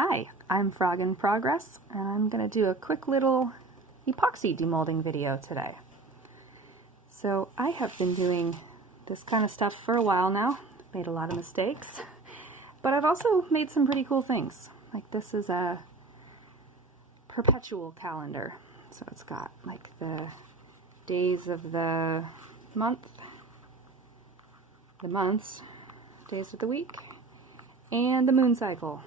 Hi, I'm Frog in Progress, and I'm going to do a quick little epoxy demolding video today. So I have been doing this kind of stuff for a while now, made a lot of mistakes, but I've also made some pretty cool things. Like this is a perpetual calendar, so it's got like the days of the month, the months, days of the week, and the moon cycle.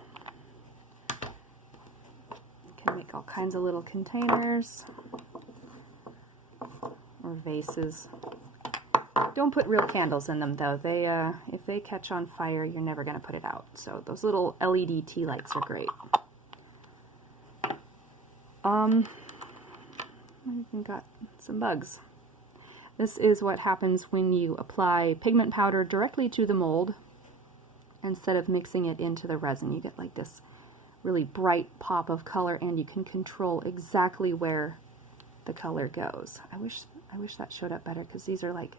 Can make all kinds of little containers or vases. Don't put real candles in them though. They if they catch on fire, you're never going to put it out. So those little LED tea lights are great. I even got some bugs. This is what happens when you apply pigment powder directly to the mold instead of mixing it into the resin. You get like this really bright pop of color, and you can control exactly where the color goes. I wish that showed up better, because these are like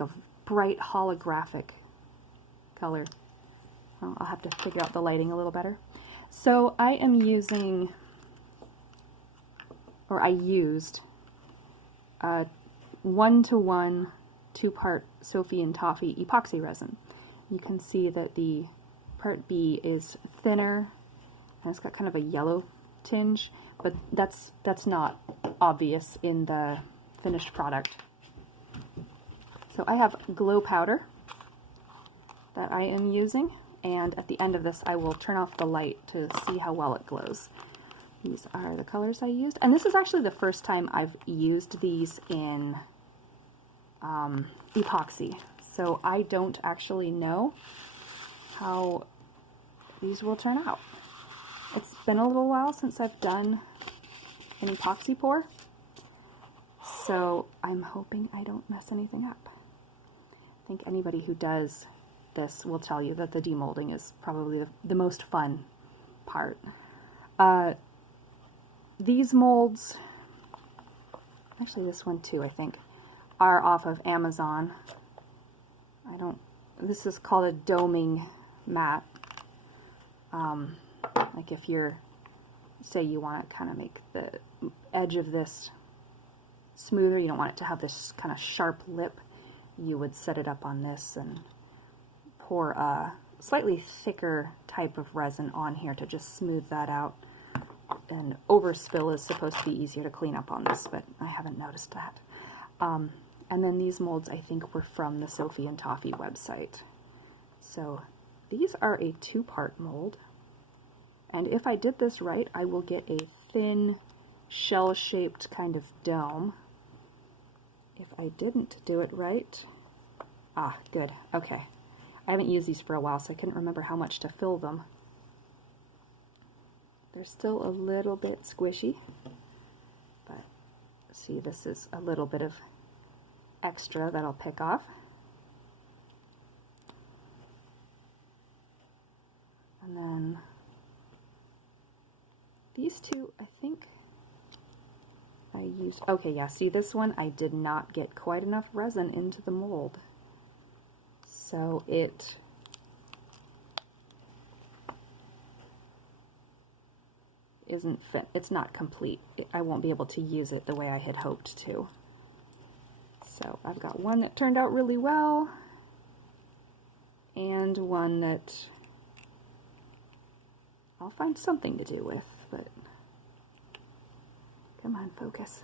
a bright holographic color. Well, I'll have to figure out the lighting a little better. So I am using, or I used, 1-to-1 2-part Sophie and Toffee epoxy resin. You can see that the part B is thinner and it's got kind of a yellow tinge, but that's not obvious in the finished product. So I have glow powder that I am using, and at the end of this I will turn off the light to see how well it glows. These are the colors I used, and this is actually the first time I've used these in epoxy, so I don't actually know how these will turn out. It's been a little while since I've done an epoxy pour, so I'm hoping I don't mess anything up. I think anybody who does this will tell you that the demolding is probably the most fun part. These molds, actually this one too I think, are off of Amazon. This is called a doming mat. Like if you're, say you want to kind of make the edge of this smoother, you don't want it to have this kind of sharp lip, you would set it up on this and pour a slightly thicker type of resin on here to just smooth that out. And overspill is supposed to be easier to clean up on this, but I haven't noticed that. And then these molds I think were from the Sophie and Toffee website. So these are a 2-part mold. And if I did this right, I will get a thin, shell-shaped kind of dome. If I didn't do it right... Ah, good. Okay. I haven't used these for a while, so I couldn't remember how much to fill them. They're still a little bit squishy. But, see, this is a little bit of extra that I'll pick off. And then... these two, I think I used, okay, yeah, see this one, I did not get quite enough resin into the mold. So it isn't fit, it's not complete. I won't be able to use it the way I had hoped to. So I've got one that turned out really well, and one that I'll find something to do with. But come on, focus.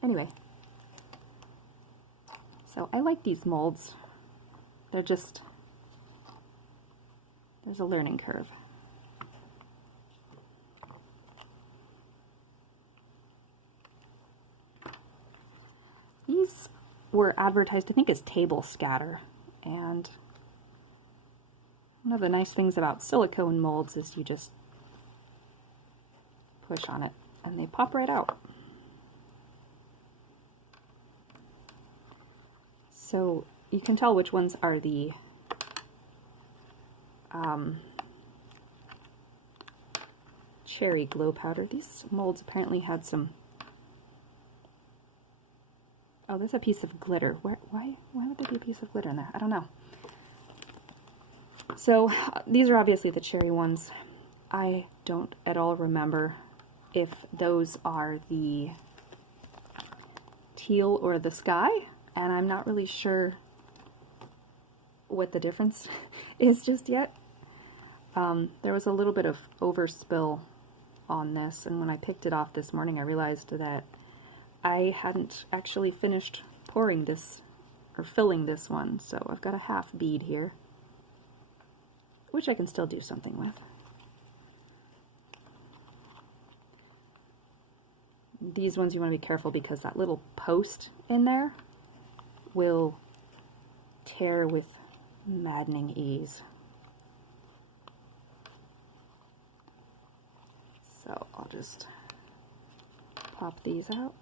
Anyway, so I like these molds. They're just, there's a learning curve. These were advertised, I think, as table scatter, and one of the nice things about silicone molds is you just push on it and they pop right out. So you can tell which ones are the cherry glow powder. These molds apparently had some... Oh, there's a piece of glitter. Why would there be a piece of glitter in there? I don't know. So these are obviously the cherry ones. I don't at all remember if those are the teal or the sky, and I'm not really sure what the difference is just yet. There was a little bit of overspill on this, and when I picked it off this morning I realized that I hadn't actually finished pouring this or filling this one, so I've got a half bead here, which I can still do something with. These ones you want to be careful because that little post in there will tear with maddening ease. So I'll just pop these out.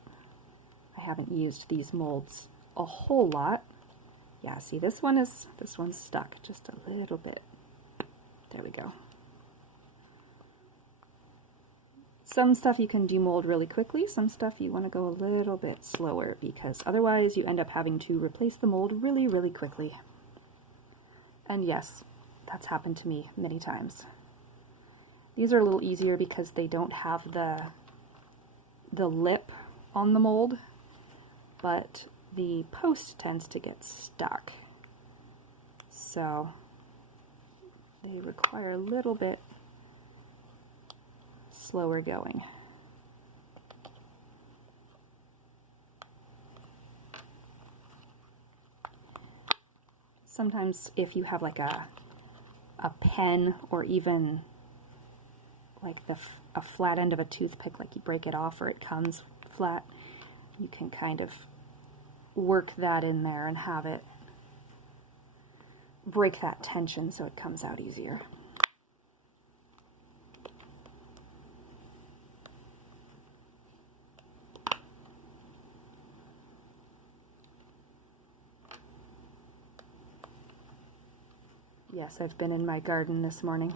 I haven't used these molds a whole lot. Yeah, see, this one's stuck just a little bit. There we go. Some stuff you can demold really quickly, some stuff you want to go a little bit slower because otherwise you end up having to replace the mold really, really quickly. And yes, that's happened to me many times. These are a little easier because they don't have the lip on the mold, but the post tends to get stuck. So they require a little bit slower going. Sometimes if you have like a pen or even like a flat end of a toothpick, like you break it off or it comes flat, you can kind of work that in there and have it break that tension so it comes out easier. Yes, I've been in my garden this morning.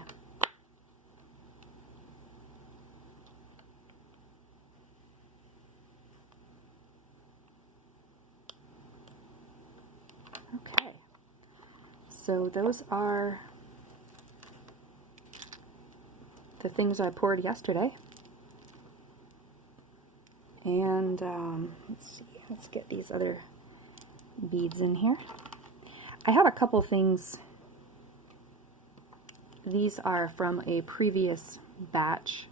Okay, so those are the things I poured yesterday. And let's see, let's get these other beads in here. I have a couple things. These are from a previous batch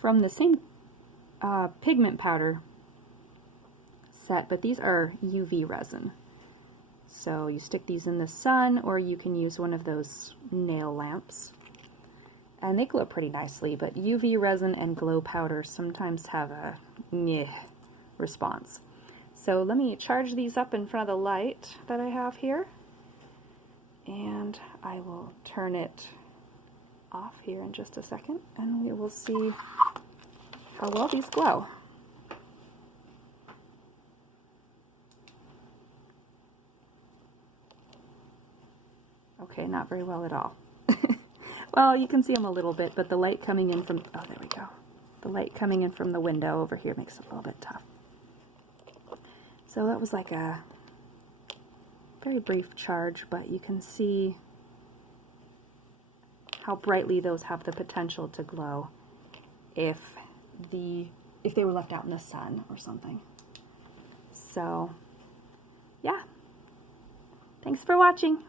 from the same pigment powder set, but these are UV resin. So you stick these in the sun, or you can use one of those nail lamps. And they glow pretty nicely, but UV resin and glow powder sometimes have a meh response. So let me charge these up in front of the light that I have here, and I will turn it off here in just a second, and we will see how well these glow. Okay, not very well at all. Well, you can see them a little bit, but the light coming in from, oh, there we go. The light coming in from the window over here makes it a little bit tough. So that was like a very brief charge, but you can see how brightly those have the potential to glow if they were left out in the sun or something. So, yeah. Thanks for watching.